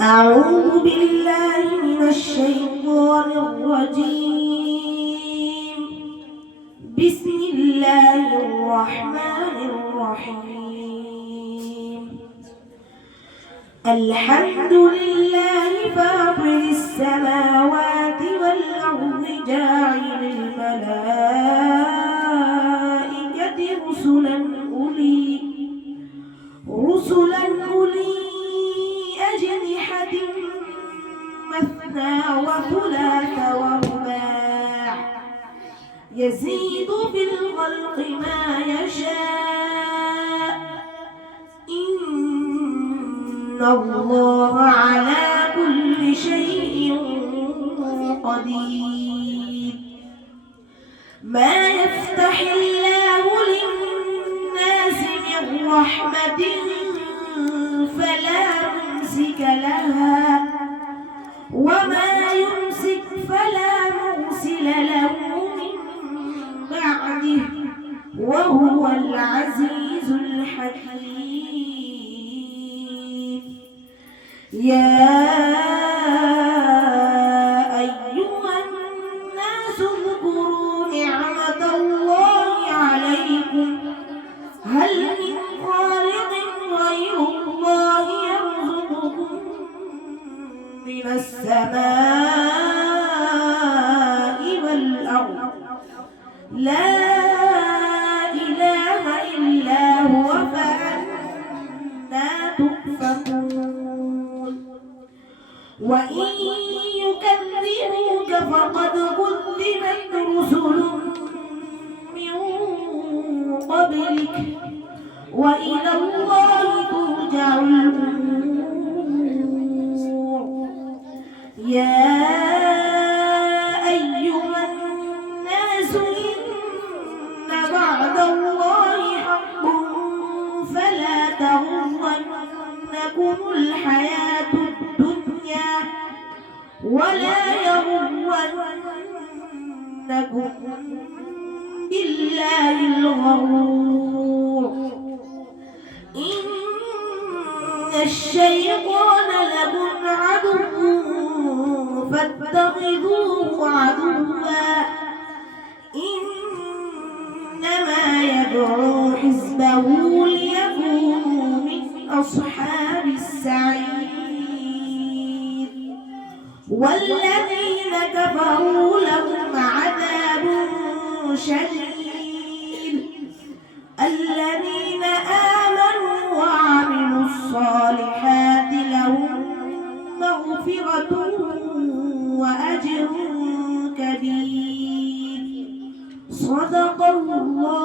أعوذ بالله من الشيطان الرجيم. بسم الله الرحمن الرحيم. الحمد لله فاطر السماوات والأرض جاعل الملائكة رسلا أولي أجنحة مثنى وثلاث ورباع يزيد في الخلق ما يشاء إن الله على كل شيء قدير. ما يفتح الله للناس من رحمة فلا ممسك لها وما يمسك فلا مرسل له من بعده وهو العزيز الحكيم. يا أيها الناس اذكروا نعمة الله عليكم هل من خالق غير الله يرزقكم من السماء والأرض لا إله إلا هو فأنى تؤفكون. وإن يكذبوك فقد كذبت رسل من قبلك وإلى الله ترجع الأمور. يا أيها الناس إن وعد الله حق فلا تغرنكم الحياة الدنيا ولا يغرنكم بالله الغرور. إن الشيطان لكم عدو فاتخذوه عدوا إنما يدعو حزبه ليكونوا من أصحاب السعير. والذين كفروا لهم عذاب شديد الذين آمنوا وعملوا الصالحات لهم مغفرة وأجر كبير. صدق الله